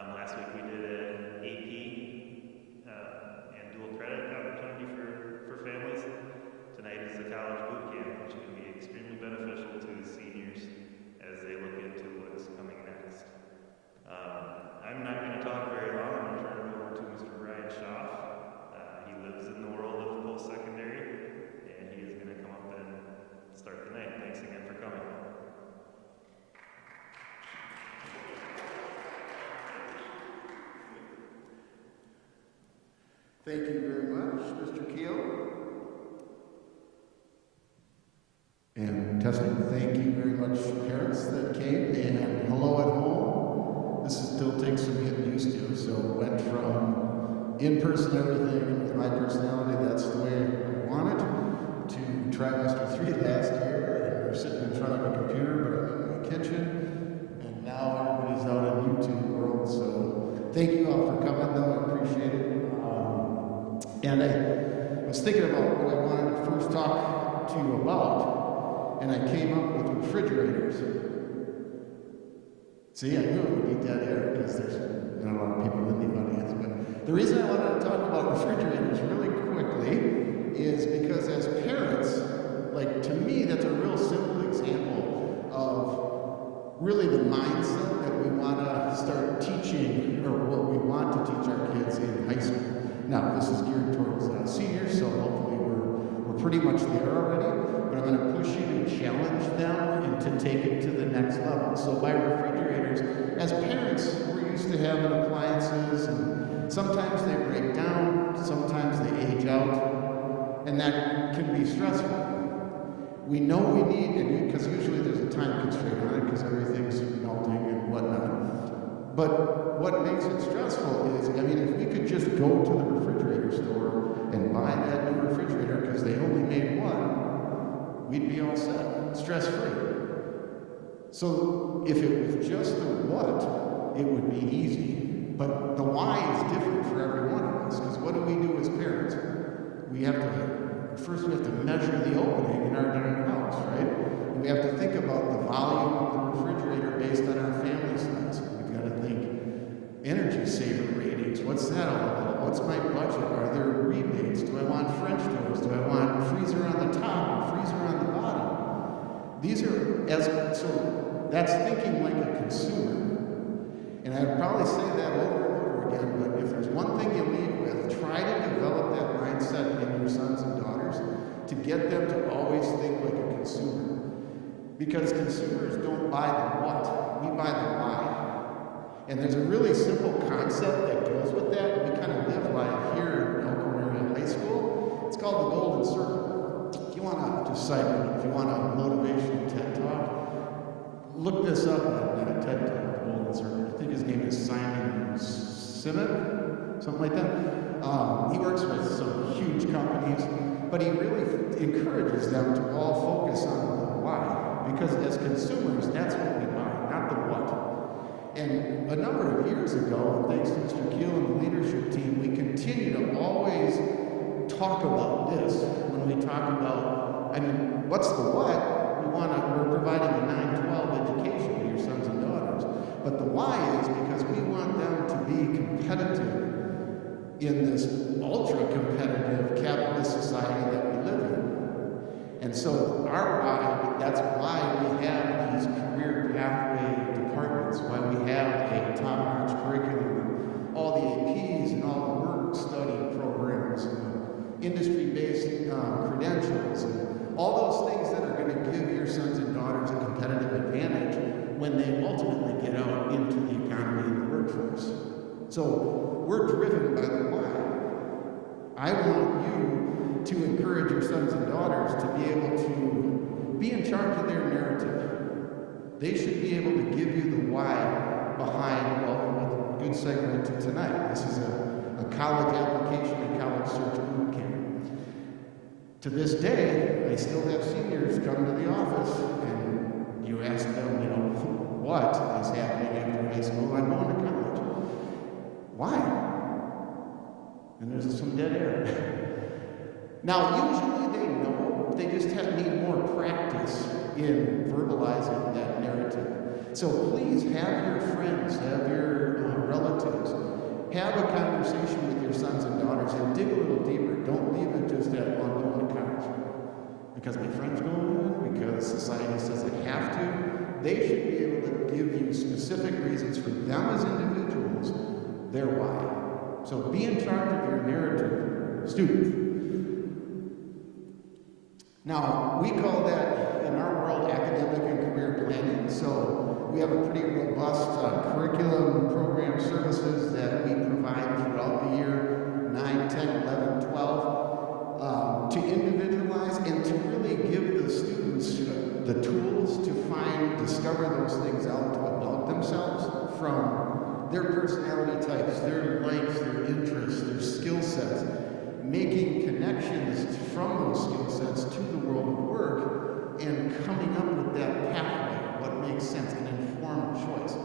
Last week we did an AP and dual credit opportunity for families. Tonight is the college bootcamp, which can be extremely beneficial to seniors as they look into what's coming next. I'm not going to talk very long. I'm going to turn it over to Mr. Brian Schaaf. He lives in the world of post-secondary, and he is going to come up and start the night. Thanks again for coming. Thank you very much, Mr. Keel. And testing, thank you very much, parents that came, and hello at home. This still takes some getting used to, so went from in-person everything, and with my personality, that's the way I want it, to trimester 3 last year, and we're sitting in front of a computer, but I'm in my kitchen, and now everybody's out on YouTube world, so thank you all for coming, though, I appreciate it. And I was thinking about what I wanted to first talk to you about, and I came up with refrigerators. See, I knew it would be dead air because there's not a lot of people in the audience, but the reason I wanted to talk about refrigerators really quickly is because as parents, like to me, that's a real simple example of really the mindset that we want to start teaching, or what we want to teach our kids in high school. Now, this is geared towards seniors, so hopefully we're pretty much there already, but I'm going to push you to challenge them and to take it to the next level. So by refrigerators, as parents, we're used to having appliances, and sometimes they break down, sometimes they age out, and that can be stressful. We know we need, and because usually there's a time constraint on it because everything's melting and whatnot, but what makes it stressful is, I mean, if we could just go to the refrigerator store and buy that new refrigerator because they only made one, we'd be all set, stress-free. So if it was just the what, it would be easy. But the why is different for every one of us, because what do we do as parents? We have to measure the opening in our darn house, right? And we have to think about the volume of the refrigerator based on our family size. We've got to think energy saver ratings. What's that all about? What's my budget? Are there rebates? Do I want French doors? Do I want freezer on the top or freezer on the bottom? So that's thinking like a consumer. And I'd probably say that over and over again, but if there's one thing you leave with, try to develop that mindset in your sons and daughters to get them to always think like a consumer. Because consumers don't buy the what, we buy the why. And there's a really simple concept that goes with that. We kind of live by it here in Elkhorn Area High School. It's called the Golden Circle. If you want to, just side note, if you want a motivational TED Talk, look this up on TED Talk, the Golden Circle. I think his name is Simon Sinek, something like that. He works with some huge companies, but he really encourages them to all focus on the why. Because as consumers, that's what we buy, not the what. And a number of years ago, thanks to Mr. Keel and the leadership team, we continue to always talk about this when we talk about, I mean, what's the what? We're providing a 9-12 education to your sons and daughters. But the why is because we want them to be competitive in this ultra-competitive capitalist society that we live in. And so our why, that's why we have these career pathway departments, why we have a top-notch curriculum, all the APs and all the work study programs, and industry-based credentials, and all those things that are going to give your sons and daughters a competitive advantage when they ultimately get out into the economy and the workforce. So we're driven by the why. I want you to encourage your sons and daughters to be able to be in charge of their narrative. They should be able to give you the why behind, well, a good segue to tonight. This is a college application and college search boot camp. To this day, I still have seniors come to the office and you ask them, what is happening after high school? I'm going to college. Why? And there's some dead air. Now, usually they know, they just need more practice in verbalizing that narrative. So please have your friends, have your relatives, have a conversation with your sons and daughters and dig a little deeper. Don't leave it just at on going to college. Because my friends go in, because society says they have to. They should be able to give you specific reasons for them as individuals, their why. So be in charge of your narrative, student. Now, we call that, in our world, academic and career planning. So we have a pretty robust curriculum, program, services that we provide throughout the year, 9, 10, 11, 12, to individualize and to really give the students the tools to discover those things out about themselves from their personality types, their likes, their interests, their skill sets, making connections from those skill sets to the world of work and coming up with that pathway, what makes sense, an informed choice.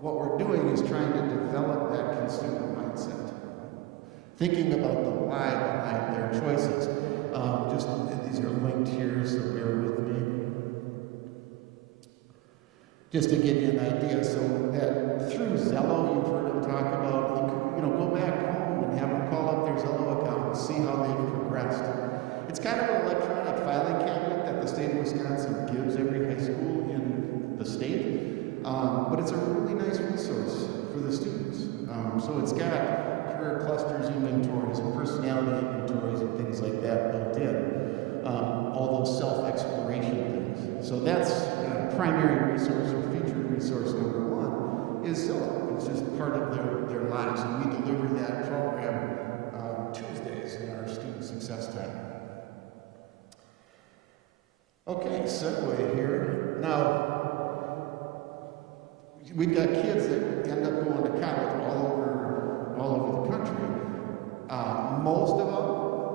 What we're doing is trying to develop that consumer mindset, thinking about the why behind their choices. These are linked here, so bear with me. Just to give you an idea, so that through Zello, you've heard them talk about, go back home and have them call up their Zello account and see how they've progressed. It's kind of an electronic filing cabinet that the state of Wisconsin gives every high school in the state, but it's a really nice resource for the students. So it's got career clusters inventories and personality inventories and things like that built in. All those self-exploration things. So that's primary resource or featured resource number one is Zillow. It's just part of their lives, and we deliver that program Tuesdays in our student success time. Okay, segue here. Now, we've got kids that end up going to college all over the country. Most of them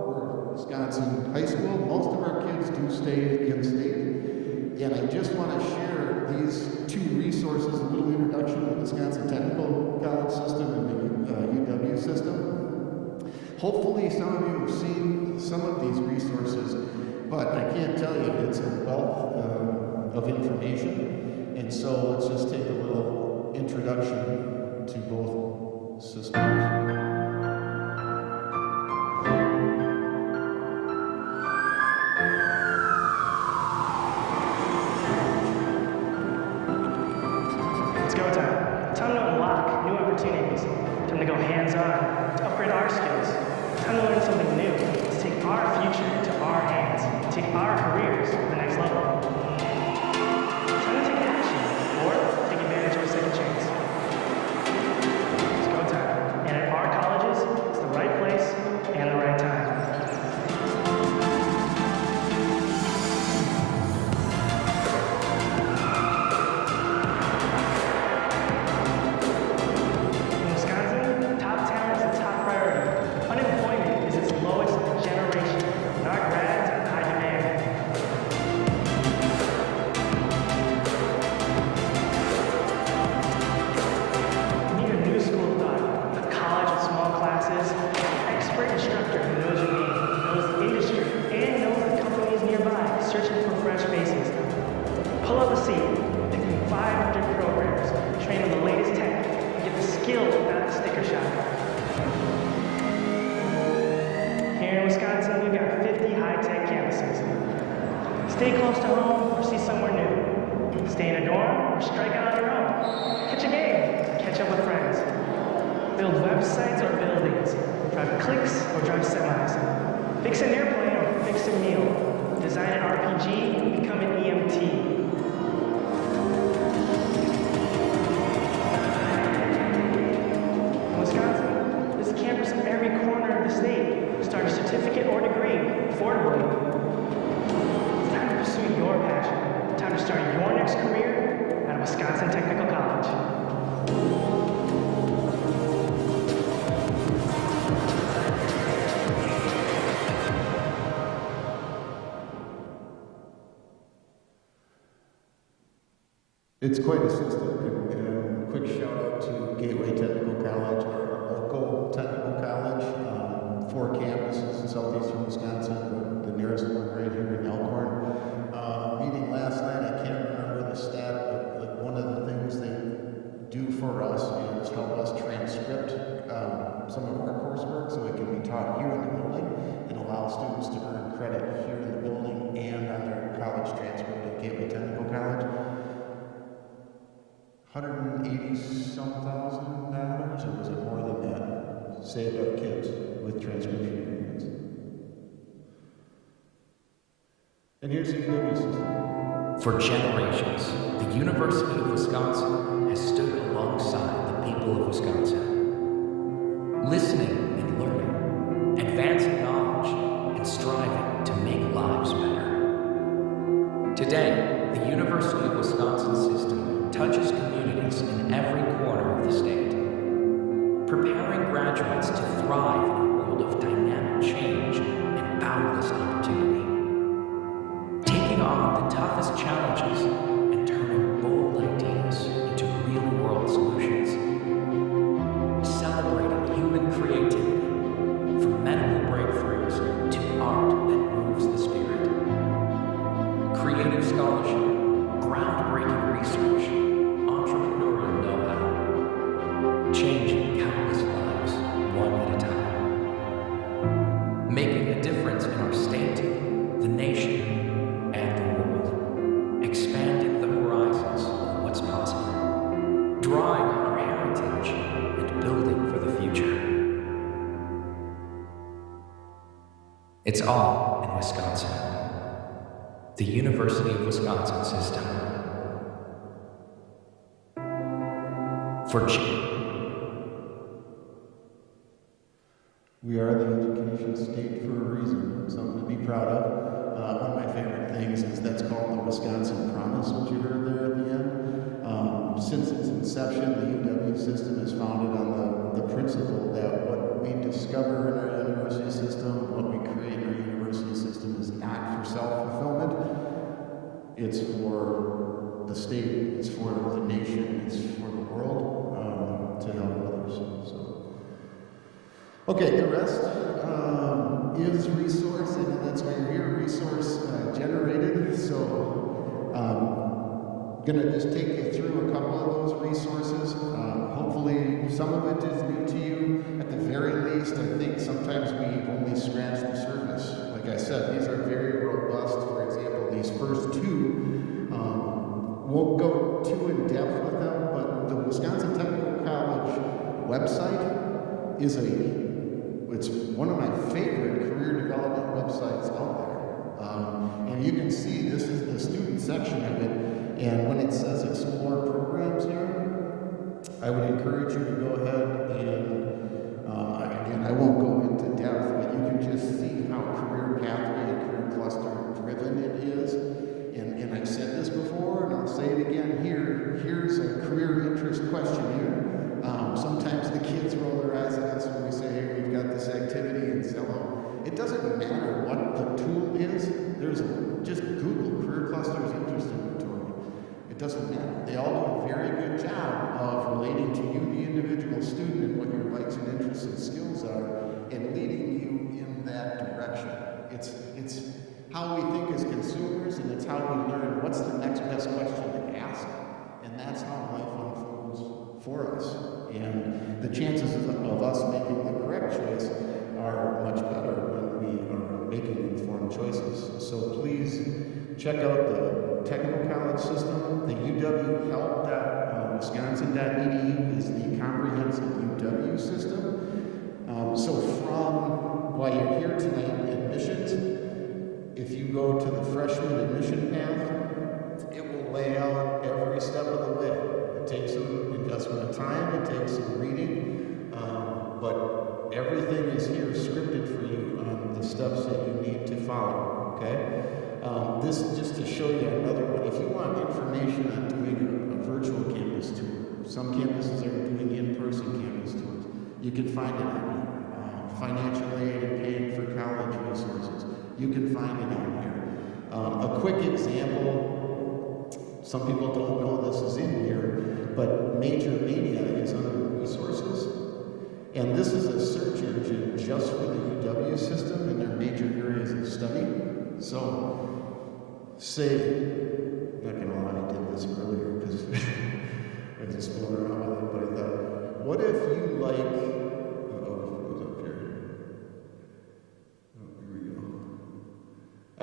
were Wisconsin high school. Most of our kids do stay in state. And I just want to share these two resources, a little introduction to the Wisconsin Technical College system and the UW system. Hopefully some of you have seen some of these resources, but I can't tell you, it's a wealth of information. And so let's just take a little introduction to both systems. Time to go hands-on, to upgrade our skills. Time to learn something new, to take our future to our hands, to take our careers to the next level. Time to take action, or take advantage of a second chance. It's go time. And at our colleges, it's the right place and the right time. Pull up a seat, pick from 500 programs, train on the latest tech, and get the skills without the sticker shock. Here in Wisconsin, we've got 50 high-tech campuses. Stay close to home or see somewhere new. Stay in a dorm or strike out on your own. Catch a game, catch up with friends. Build websites or buildings. Drive clicks or drive semis. Fix an airplane or fix a meal. Design an RPG or become an EMT. Campus in every corner of the state. Start a certificate or degree affordably. It's time to pursue your passion. Time to start your next career at Wisconsin Technical College. It's quite a system, and quick shout out to Gateway Technical College, our local technical college, 4 campuses in southeastern Wisconsin, but the nearest one right here in Elkhorn. Meeting last night, I can't remember the stat, but like one of some of our coursework so it can be taught here in the building and allow students to earn credit here in the building and on their college transcript at Gateway Technical College. $180-some thousand, or was it more than that, saved our kids with transcription agreements. And here's the UW system. For generations, the University of Wisconsin has stood alongside the people of Wisconsin, listening and learning, advancing knowledge, and striving to make lives better. Today, the University of Wisconsin system touches communities in every corner of the state, preparing graduates to thrive in a world of dynamic change and boundless opportunity. Taking on the toughest challenges and turning bold ideas into real-world solutions. Celebrating human creativity, from medical breakthroughs to art that moves the spirit. Creative scholarship, groundbreaking research, entrepreneurial know-how, changing countless lives one at a time. Making a difference in our state, the nation, and the world, expanding the horizons of what's possible, drawing on our heritage and building for the future. It's all in Wisconsin. The University of Wisconsin system. For We are the education state for a reason, something to be proud of. One of my favorite things is that's called the Wisconsin Promise, what you heard there at the end. Since its inception, the UW system is founded on the principle that what we discover in our university system, what we create in our university system is not for self-fulfillment. It's for the state, it's for the nation, it's for the world, to help others. So, okay, the rest is resource, and that's why you're here, resource generated. So, gonna just take you through a couple of those resources. Hopefully, some of it is new to you. At the very least, I think sometimes we only scratch the surface. Like I said, these are very robust. For example, these first two, won't go too in depth with them, but the Wisconsin Technical College website is it's one of my favorite career development websites out there. And you can see this is the student section of it, and when it says explore programs here, I would encourage you to go ahead and, again, I won't go into depth, but you can just see how career pathway and career cluster driven it is. And I've said this before, and I'll say it again here. Here's a career interest questionnaire. Sometimes the kids roll their eyes at us when we say, hey, we've got this activity in Zello. It doesn't matter what the tool is. Just Google career clusters interest inventory. It doesn't matter. They all do a very good job of relating to you, the individual student, and what your likes and interests and skills are, and leading you in that direction. It's how we think as consumers, and it's how we learn what's the next best question to ask, and that's how life unfolds for us. And the chances of us making the correct choice are much better when we are making informed choices. So please check out the technical college system. The uwhelp.wisconsin.edu is the comprehensive UW system. So from while you're here tonight, admissions, if you go to the freshman admission path, it will lay out every step of the way. It takes some investment of time, it takes some reading, but everything is here scripted for you on the steps that you need to follow, okay? This is just to show you another one. If you want information on doing a virtual campus tour, some campuses are doing in-person campus tours. You can find it on here. Financial aid and paying for college resources. You can find it on here. A quick example, some people don't know this is in here, but Major Mania is under resources. And this is a search engine just for the UW system and their major areas of study. So, say, I'm not gonna lie, I did this earlier because I just floated around with it, but I thought, what if you like,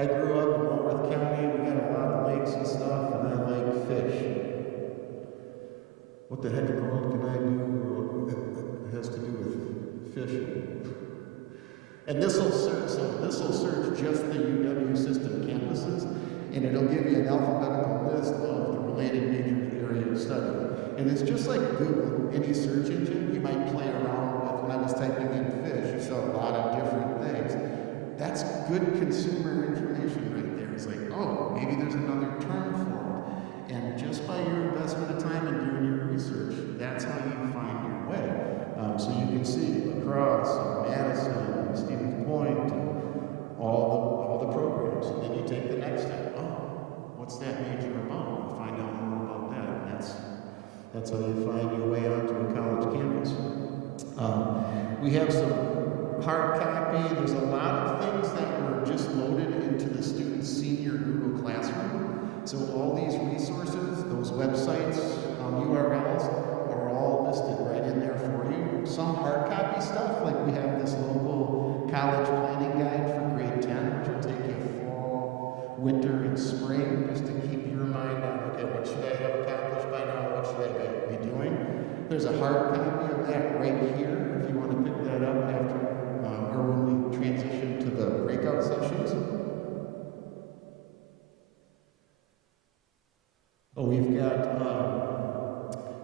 I grew up in Walworth County. We got a lot of lakes and stuff, and I like fish. What the heck in the world can I do that has to do with fishing? And this will search just the UW system campuses, and it'll give you an alphabetical list of the related major area of study. And it's just like Google, any search engine, you might play around with. When I was typing in fish, you saw a lot of different things. That's good consumer information right there. It's like, oh, maybe there's another term for it. And just by your investment of time and doing your research, that's how you find your way. So you can see La Crosse, and Madison, and Stevens Point, and all the programs. And then you take the next step. Oh, what's that major about? You find out more about that. And that's how you find your way onto a college campus. We have some hard copy. There's a lot of things that were just loaded into the student's senior Google Classroom. So all these resources, those websites, URLs, are all listed right in there for you. Some hard copy stuff, like we have this local college planning guide for grade 10, which will take you fall, winter, and spring, just to keep your mind on, okay, what should I have accomplished by now? What should I be doing? There's a hard copy of that right here, if you want to pick that up after, or when we transition to the breakout sessions. Oh, we've got,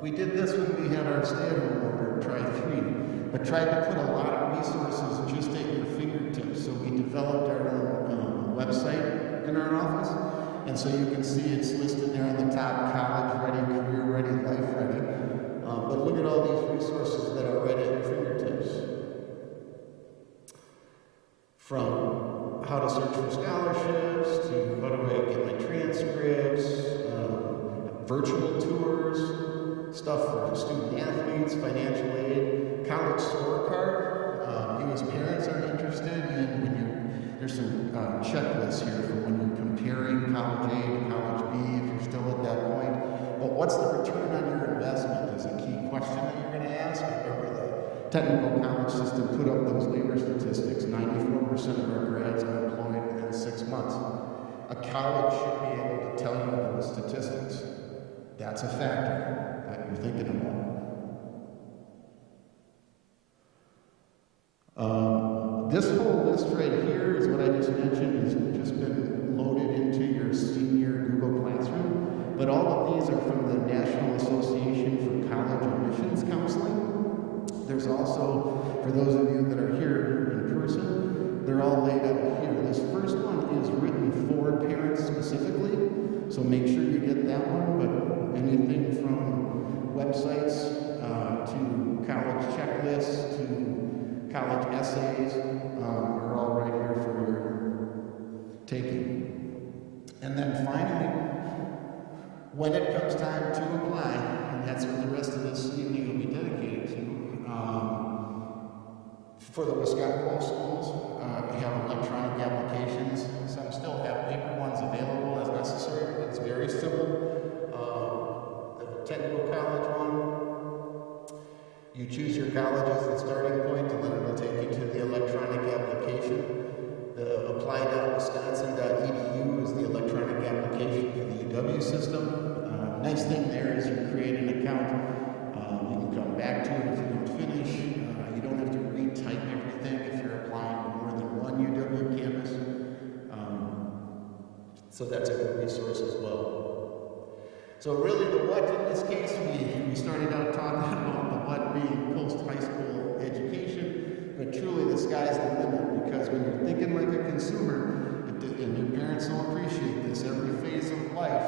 we did this when we had our stay-at-home order, try 3, but tried to put a lot of resources just at your fingertips. So we developed our own website in our office, and so you can see it's listed there on the top: college ready, career ready, life ready. But look at all these resources that are right at your fingertips. From how to search for scholarships, to how do I get my transcripts, virtual tours, stuff for student athletes, financial aid, college scorecard. You as parents are interested in when there's some checklists here for when you're comparing college A to college B, if you're still at that point. But what's the return on your investment is a key question that you're going to ask. Remember, the technical college system put up those labor statistics. 94% of our grads are employed within 6 months. A college should be able to tell you those statistics. That's a factor that you're thinking about. This whole list right here is what I just mentioned, has just been loaded into your senior Google Classroom. But all of these are from the National Association for College Admissions Counseling. There's also, for those of you that are here in person, they're all laid out here. This first one is written for parents specifically, so make sure you get that one. But anything from websites to college checklists to college essays are all right here for your taking. And then finally, when it comes time to apply, and that's what the rest of this evening will be dedicated to, for the Wisconsin most schools have electronic applications. Some still have paper ones available as necessary, but it's very simple. The technical college one, you choose your college as the starting point, and then it'll take you to the electronic application. The apply.wisconsin.edu is the electronic application for the UW system. Nice thing there is you create an account. You can come back to it if you don't finish. You don't have to retype everything if you're applying to more than one UW campus. So that's a good resource as well. So really the what in this case, we started out talking about the what being post-high school education, but truly the sky's the limit, because when you're thinking like a consumer, and your parents don't appreciate this, every phase of life,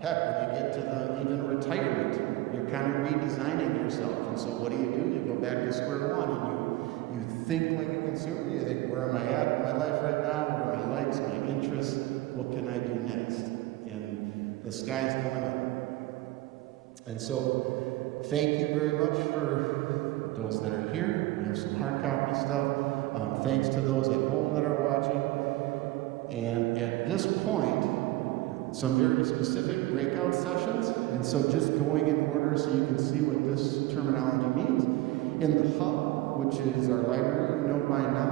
heck, when you get to even retirement, you're kind of redesigning yourself. And so what do? You go back to square one, and you think like a consumer. You think, where am I at in my life right now? What are my likes, my interests? What can I do next? And the sky's the limit. And so thank you very much for those that are here. We have some hard copy stuff. Thanks to those at home that are watching. And at this point, some very specific breakout sessions. And so just going in order so you can see what this terminology means. In the hub, which is our library, you know by now,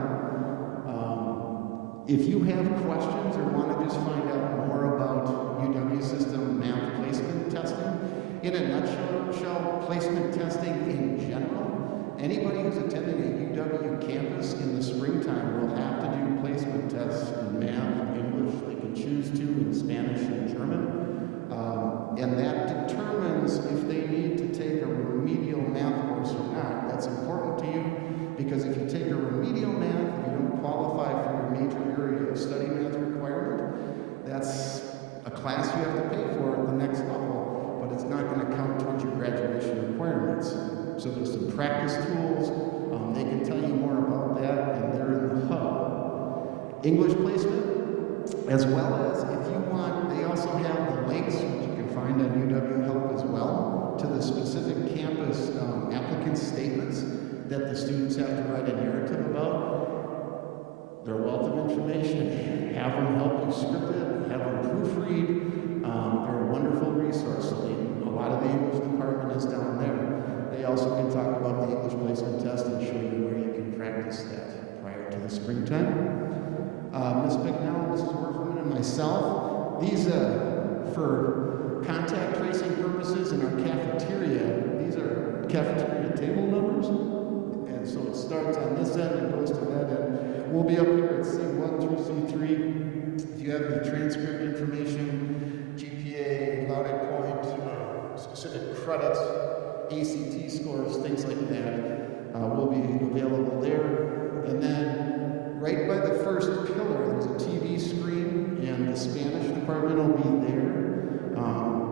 If you have questions or want to just find out more about UW system math placement testing, in a nutshell, placement testing in general, anybody who's attending a UW campus in the springtime will have to do placement tests in math, English. They can choose to in Spanish and German. And that determines if they need to take a remedial math course or not. That's important to you because if you take a remedial math, if you don't qualify for your major area of study math requirement, that's a class you have to pay for at the next level, but it's not going to count towards your graduation requirements. So there's some practice tools. They can tell you more about that, and they're in the hub. English placement, as well as if you want, they also have the links, which you can find on UW Help as well, to the specific campus applicant statements that the students have to write a narrative about. They're a wealth of information. Have them help you script it, have them proofread. They're a wonderful resource. So a lot of the English department is down there. They also can talk about the English placement test and show you where you can practice that prior to the springtime. Ms. McNell, Mrs. Werfelman, and myself, these for contact tracing purposes in our cafeteria, these are cafeteria table numbers. And so it starts on this end and goes to that end. We'll be up here at C1 through C3. If you have any transcript information, GPA, Laudic point, specific credits, ACT scores, things like that, will be available there. And then right by the first pillar, there's a TV screen, and the Spanish department will be there.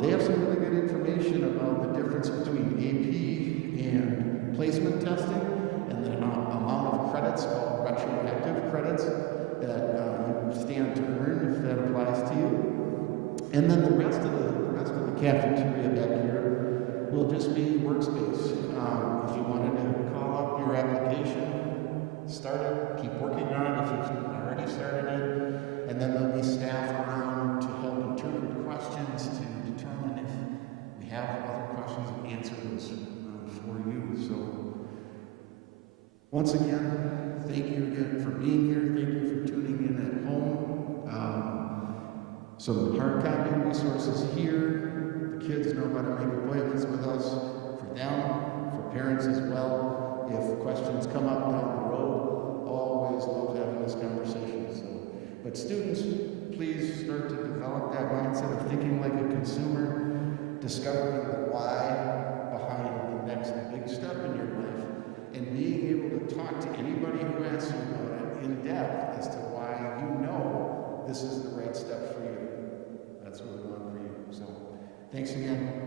They have some really good information about the difference between AP and placement testing, and the amount of credits called retroactive credits that you stand to earn if that applies to you. And then the rest of the cafeteria back here will just be workspace. If you wanted to call up your application, start it, keep working on it if you've already started it, and then there'll be staff around to help interpret questions to determine if we have other questions and answer those for you. So once again, thank you again for being here. Thank you for tuning in at home. Some hard copy resources here. The kids know how to make appointments with us for them, for parents as well. If questions come up down the road, always love having this conversation. But students, please start to develop that mindset of thinking like a consumer, discovering the why behind the next big step in your life, and being able to talk to anybody who asks you about it in depth as to why you know this is the right step for you. That's what we want for you. So thanks again.